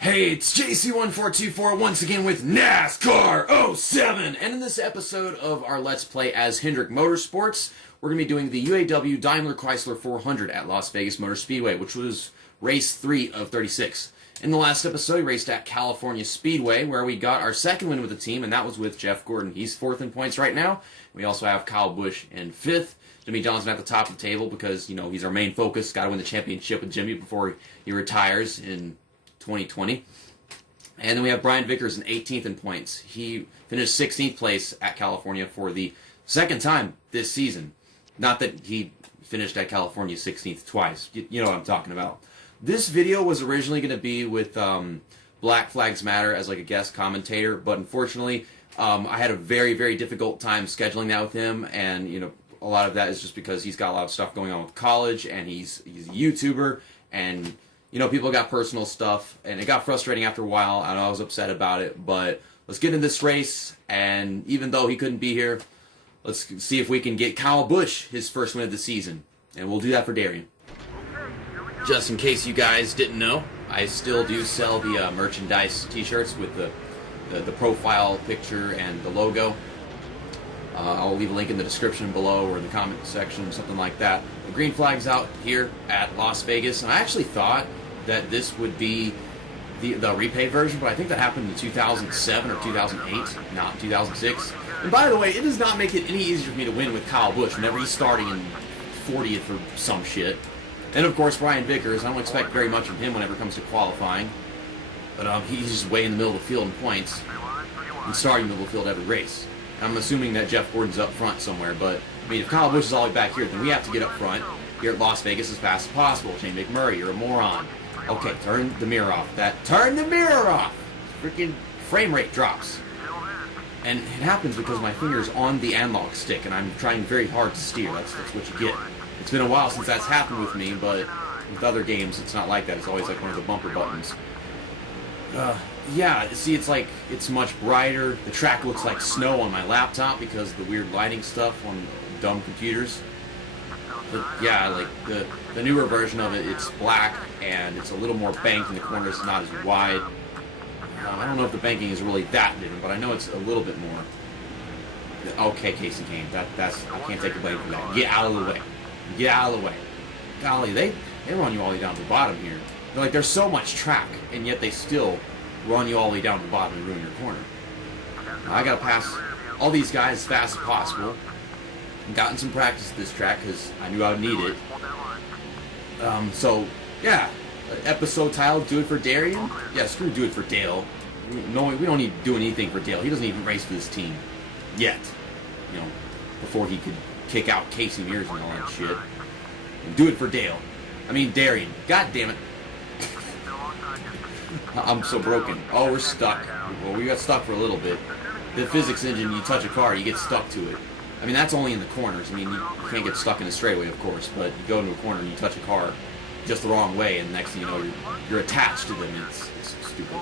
Hey, it's JC1424 once again with NASCAR 07, and in this episode of our Let's Play as Hendrick Motorsports, we're going to be doing the UAW Daimler Chrysler 400 at Las Vegas Motor Speedway, which was race 3 of 36. In the last episode, we raced at California Speedway, where we got our second win with the team, and that was with Jeff Gordon. He's 4th in points right now. We also have Kyle Busch in 5th. Jimmy Johnson at the top of the table because, you know, he's our main focus. Got to win the championship with Jimmy before he retires in 2020. And then we have Brian Vickers in 18th in points. He finished 16th place at California for the second time this season. Not that he finished at California 16th twice. You know what I'm talking about. This video was originally going to be with Black Flags Matter as like a guest commentator, but unfortunately I had a very, very difficult time scheduling that with him, and you know, a lot of that is just because he's got a lot of stuff going on with college, and he's a YouTuber, and you know, people got personal stuff, and it got frustrating after a while, and I was upset about it, but let's get into this race, and even though he couldn't be here, let's see if we can get Kyle Busch his first win of the season, and we'll do that for Darian. Just in case you guys didn't know, I still do sell the merchandise t-shirts with the profile picture and the logo. I'll leave a link in the description below or in the comment section, something like that. The green flag's out here at Las Vegas, and I actually thought that this would be the repay version, but I think that happened in 2007 or 2008, not 2006. And by the way, it does not make it any easier for me to win with Kyle Busch whenever he's starting in 40th or some shit. And of course, Brian Vickers, I don't expect very much from him whenever it comes to qualifying, but he's just way in the middle of the field in points and starting in the middle of the field every race. I'm assuming that Jeff Gordon's up front somewhere, but I mean, if Kyle Busch is all the way back here, then we have to get up front here at Las Vegas as fast as possible. Shane McMurray, you're a moron. Okay, turn the mirror off. Turn the mirror off! Freaking frame rate drops. And it happens because my finger's on the analog stick, and I'm trying very hard to steer. That's what you get. It's been a while since that's happened with me, but with other games, it's not like that. It's always like one of the bumper buttons. Yeah, see, it's much brighter. The track looks like snow on my laptop because of the weird lighting stuff on dumb computers. But yeah, like the newer version of it, it's black and it's a little more banked in the corners, it's not as wide. I don't know if the banking is really that different, but I know it's a little bit more. Okay, Casey Kane, that's I can't take the blame for that. Get out of the way. Get out of the way. Golly, they run you all the way down to the bottom here. They're like, there's so much track, and yet they still run you all the way down to the bottom and ruin your corner. Now, I gotta pass all these guys as fast as possible. I've gotten some practice at this track because I knew I would need it. So, yeah, episode title, Do It for Darian? Yeah, screw Do It for Dale. No, we don't need to do anything for Dale. He doesn't even race for this team. Yet. You know, before he could kick out Casey Mears and all that shit. And Do It for Dale. I mean, Darian. God damn it. I'm so broken. Oh, we're stuck. Well, we got stuck for a little bit. The physics engine, you touch a car, you get stuck to it. I mean, that's only in the corners. I mean, you can't get stuck in a straightaway, of course, but you go into a corner and you touch a car just the wrong way, and the next thing you know, you're attached to them. It's stupid.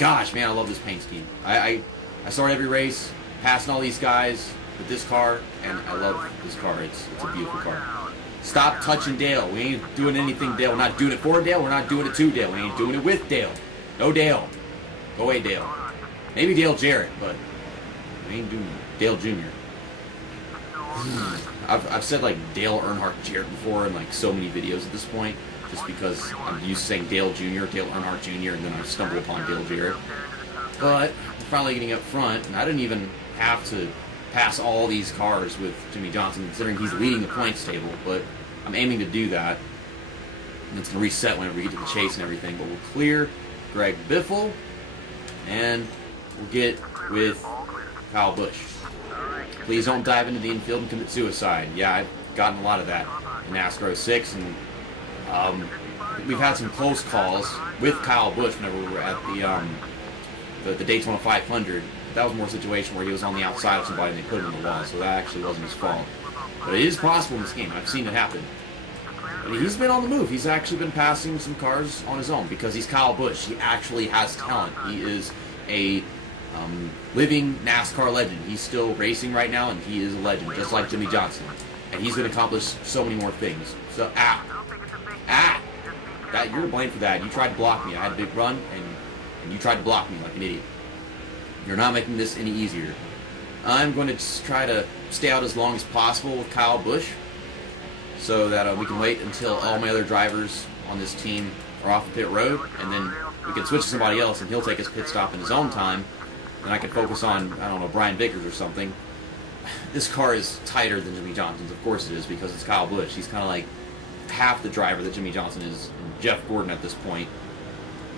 Gosh, man, I love this paint scheme. I start every race passing all these guys with this car, and I love this car. It's a beautiful car. Stop touching Dale. We ain't doing anything, Dale. We're not doing it for Dale. We're not doing it to Dale. We ain't doing it with Dale. No Dale. Go away, Dale. Maybe Dale Jarrett, but we ain't doing Dale Jr. I've said like Dale Earnhardt Jarrett before in like so many videos at this point, just because I'm used to saying Dale Jr., Dale Earnhardt Jr., and then I stumbled upon Dale Jarrett. But I'm finally getting up front, and I didn't even have to pass all these cars with Jimmy Johnson, considering he's leading the points table, but I'm aiming to do that. And it's going to reset whenever we get to the chase and everything, but we'll clear Greg Biffle, and we'll get with Kyle Busch. Please don't dive into the infield and commit suicide. Yeah, I've gotten a lot of that in NASCAR 06, and we've had some close calls with Kyle Busch whenever we were at the Daytona 500. That was more a situation where he was on the outside of somebody and they put him in the wall, so that actually wasn't his fault. But it is possible in this game. I've seen it happen. But he's been on the move. He's actually been passing some cars on his own because he's Kyle Busch. He actually has talent. He is a living NASCAR legend. He's still racing right now, and he is a legend, just like Jimmy Johnson. And he's going to accomplish so many more things. So, you're to blame for that. You tried to block me. I had a big run, and you tried to block me like an idiot. You're not making this any easier. I'm going to just try to stay out as long as possible with Kyle Busch, so that we can wait until all my other drivers on this team are off the pit road, and then we can switch to somebody else, and he'll take his pit stop in his own time, and I can focus on, I don't know, Brian Vickers or something. This car is tighter than Jimmy Johnson's. Of course it is, because it's Kyle Busch. He's kind of like half the driver that Jimmy Johnson is, and Jeff Gordon at this point.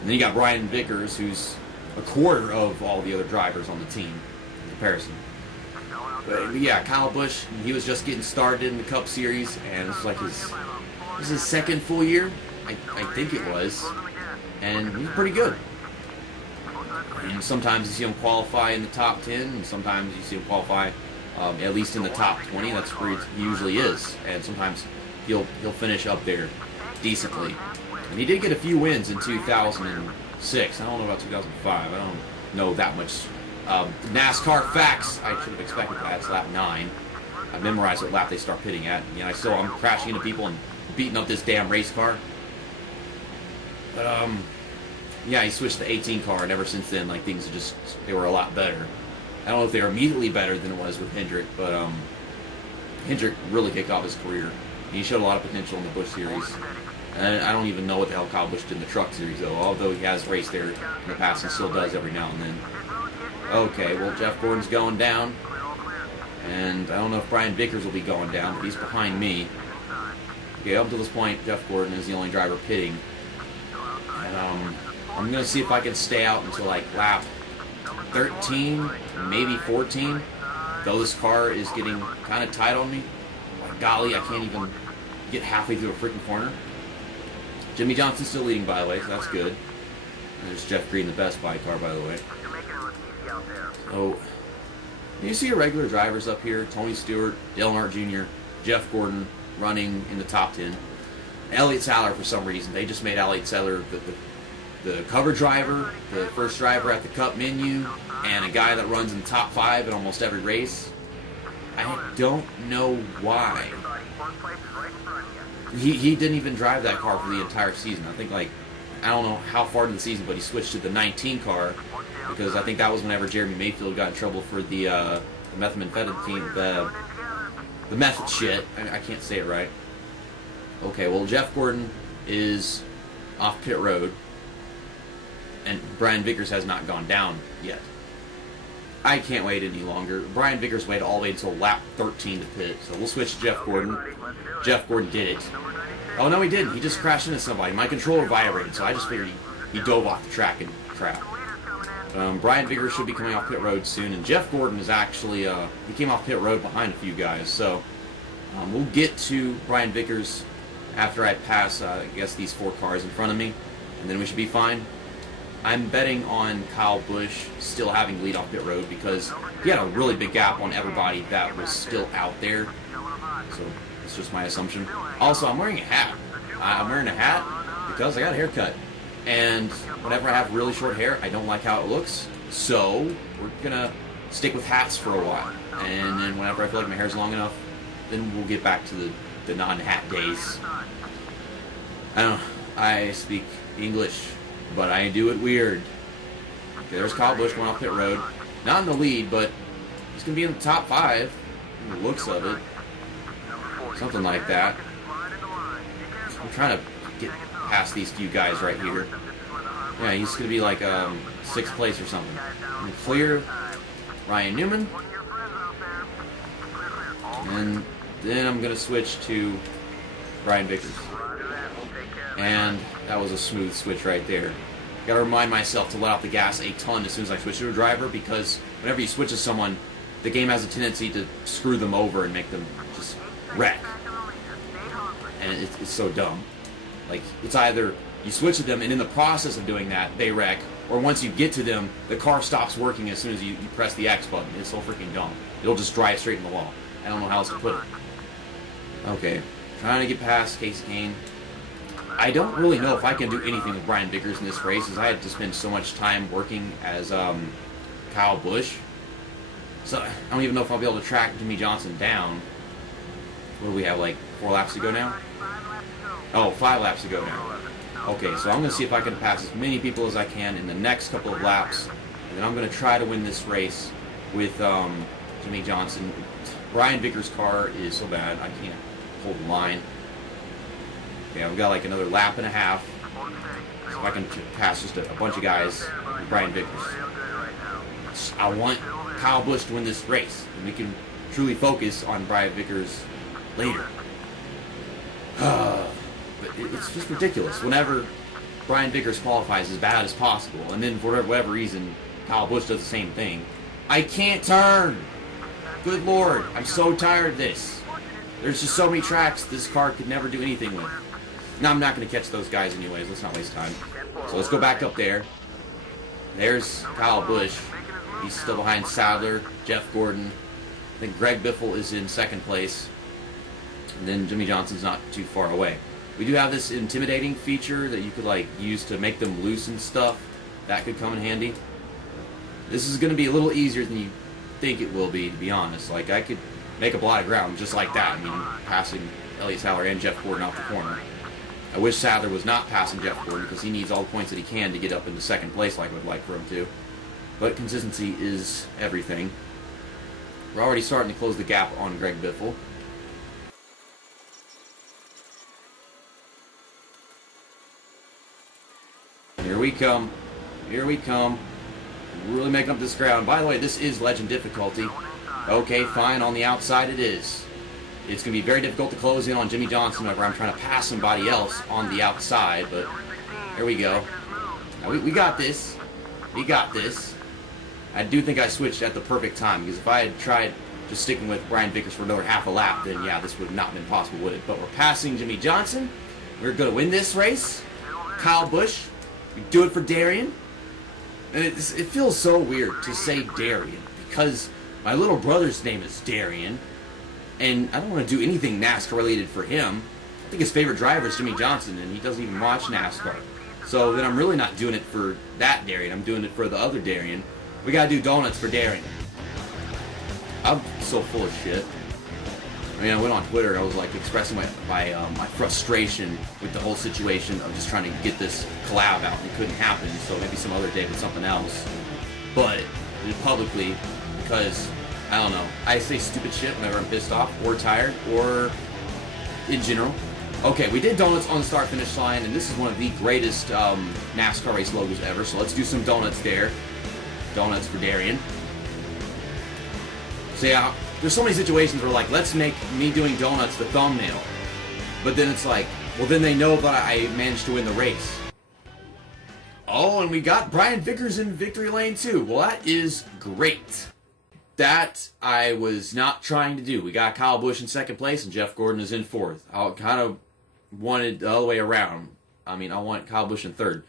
And then you got Brian Vickers, who's a quarter of all the other drivers on the team in comparison. But yeah, Kyle Busch, he was just getting started in the Cup Series, and this was like his second full year, I think it was, and he was pretty good. And sometimes you see him qualify in the top 10, and sometimes you see him qualify at least in the top 20. That's where he usually is, and sometimes he'll finish up there decently. And he did get a few wins in 2006. I don't know about 2005. I don't know that much. NASCAR facts. I should have expected that. It's lap 9. I memorized what lap they start pitting at. You know, I'm crashing into people and beating up this damn race car. But yeah, he switched to the 18 car, and ever since then, like, things they were a lot better. I don't know if they were immediately better than it was with Hendrick, but Hendrick really kicked off his career. He showed a lot of potential in the Busch Series. And I don't even know what the hell Kyle Busch did in the Truck Series, though, although he has raced there in the past and still does every now and then. Okay, well, Jeff Gordon's going down, and I don't know if Brian Vickers will be going down, but he's behind me. Okay, up to this point, Jeff Gordon is the only driver pitting. And I'm going to see if I can stay out until, like, lap 13, maybe 14, though this car is getting kind of tight on me. Like, golly, I can't even get halfway through a freaking corner. Jimmy Johnson's still leading, by the way, so that's good. There's Jeff Green, the Best Buy car, by the way. So, you see your regular drivers up here: Tony Stewart, Dale Earnhardt Jr., Jeff Gordon running in the top 10. Elliott Sadler, for some reason, they just made Elliott Sadler the cover driver, the first driver at the Cup menu, and a guy that runs in the top 5 in almost every race. I don't know why. He didn't even drive that car for the entire season. I think, like, I don't know how far into the season, but he switched to the 19 car, because I think that was whenever Jeremy Mayfield got in trouble for the methamphetamine, the meth shit. I can't say it right. Okay, well, Jeff Gordon is off pit road, and Brian Vickers has not gone down yet. I can't wait any longer. Brian Vickers waited all the way until lap 13 to pit, so we'll switch to Jeff Gordon. Jeff Gordon did it. Oh, no, he didn't. He just crashed into somebody. My controller vibrated, so I just figured he dove off the track and crap. Brian Vickers should be coming off pit road soon, and Jeff Gordon is actually, he came off pit road behind a few guys, so we'll get to Brian Vickers after I pass, I guess, these 4 cars in front of me, and then we should be fine. I'm betting on Kyle Busch still having lead off pit road, because he had a really big gap on everybody that was still out there, so that's just my assumption. Also, I'm wearing a hat. I'm wearing a hat because I got a haircut, and whenever I have really short hair, I don't like how it looks, so we're gonna stick with hats for a while, and then whenever I feel like my hair's long enough, then we'll get back to the non-hat days. I don't know, I speak English, but I do it weird. Okay, there's Kyle Busch going off pit road. Not in the lead, but he's going to be in the top 5, in the looks of it. Something like that. I'm trying to get past these few guys right here. Yeah, he's going to be like 6th place or something. And clear Ryan Newman. And then I'm going to switch to Brian Vickers. And that was a smooth switch right there. Got to remind myself to let off the gas a ton as soon as I switch to a driver, because whenever you switch to someone, the game has a tendency to screw them over and make them just wreck. And it's so dumb. Like, it's either you switch to them, and in the process of doing that, they wreck, or once you get to them, the car stops working as soon as you press the X button. It's so freaking dumb. It'll just drive straight in the wall. I don't know how else to put it. Okay, trying to get past Casey Kane. I don't really know if I can do anything with Brian Vickers in this race, as I had to spend so much time working as Kyle Busch. So I don't even know if I'll be able to track Jimmy Johnson down. What do we have, like 4 laps to go now? Oh, 5 laps to go now. Okay, so I'm going to see if I can pass as many people as I can in the next couple of laps. And then I'm going to try to win this race with Jimmie Johnson. Brian Vickers' car is so bad, I can't hold the line. Okay, I've got like another lap and a half. So if I can pass just a bunch of guys with Brian Vickers. I want Kyle Busch to win this race. And we can truly focus on Brian Vickers later. But it's just ridiculous. Whenever Brian Vickers qualifies as bad as possible, and then for whatever reason, Kyle Busch does the same thing. I can't turn! Good Lord, I'm so tired of this. There's just so many tracks this car could never do anything with. Now, I'm not going to catch those guys anyways. Let's not waste time. So let's go back up there. There's Kyle Busch. He's still behind Sadler, Jeff Gordon. I think Greg Biffle is in second place. And then Jimmie Johnson's not too far away. We do have this intimidating feature that you could like use to make them loose and stuff. That could come in handy. This is going to be a little easier than you think it will be, to be honest. Like, I could make up a lot of ground just like that. I mean, passing Elliott Sadler and Jeff Gordon off the corner. I wish Sadler was not passing Jeff Gordon because he needs all the points that he can to get up into second place like I would like for him to. But consistency is everything. We're already starting to close the gap on Greg Biffle. Here we come. Here we come. We're really making up this ground. By the way, this is Legend difficulty. Okay, fine. On the outside it is. It's going to be very difficult to close in on Jimmie Johnson whenever I'm trying to pass somebody else on the outside, but here we go. Now, we got this. We got this. I do think I switched at the perfect time, because if I had tried just sticking with Brian Vickers for another half a lap, then yeah, this would have not been possible, would it? But we're passing Jimmie Johnson. We're going to win this race. Kyle Busch. We do it for Darian. And it feels so weird to say Darian, because my little brother's name is Darian, and I don't want to do anything NASCAR related for him. I think his favorite driver is Jimmie Johnson, and he doesn't even watch NASCAR. So then I'm really not doing it for that Darian. I'm doing it for the other Darian. We gotta do donuts for Darian. I'm so full of shit. I mean, I went on Twitter and I was like expressing my frustration with the whole situation of just trying to get this collab out, and it couldn't happen. So maybe some other day with something else. But publicly, because I don't know, I say stupid shit whenever I'm pissed off or tired or in general. Okay, we did donuts on the start-finish line, and this is one of the greatest NASCAR race logos ever. So let's do some donuts there. Donuts for Darian. So yeah, there's so many situations where like, let's make me doing donuts the thumbnail. But then it's like, well then they know that I managed to win the race. Oh, and we got Brian Vickers in victory lane too. Well, that is great. That I was not trying to do. We got Kyle Busch in second place and Jeff Gordon is in fourth. I kind of wanted the other way around. I mean, I want Kyle Busch in third.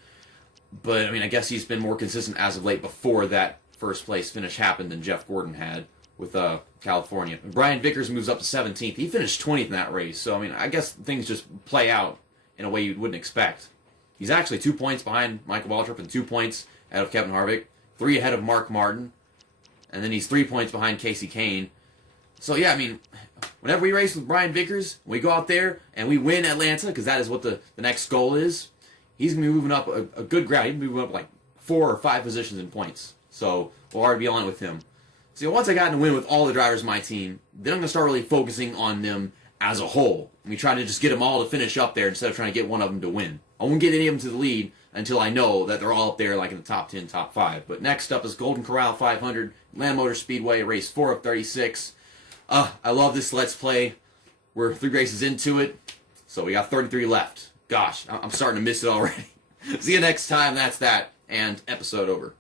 But, I mean, I guess he's been more consistent as of late before that first place finish happened than Jeff Gordon had with California. And Brian Vickers moves up to 17th. He finished 20th in that race. So, I mean, I guess things just play out in a way you wouldn't expect. He's actually 2 points behind Michael Waltrip and 2 points ahead of Kevin Harvick. 3 ahead of Mark Martin. And then he's 3 points behind Casey Kane. So, yeah, I mean, whenever we race with Brian Vickers, we go out there and we win Atlanta, because that is what the next goal is. He's going to be moving up a good ground. He's going to be moving up like 4 or 5 positions in points. So we'll already be on it with him. So once I got in a win with all the drivers of my team, then I'm going to start really focusing on them as a whole. And we try to just get them all to finish up there instead of trying to get one of them to win. I won't get any of them to the lead until I know that they're all up there like in the top 10, top 5. But next up is Golden Corral 500, Land Motor Speedway, race 4 of 36. I love this Let's Play. We're 3 races into it, so we got 33 left. Gosh, I'm starting to miss it already. See you next time. That's that, and episode over.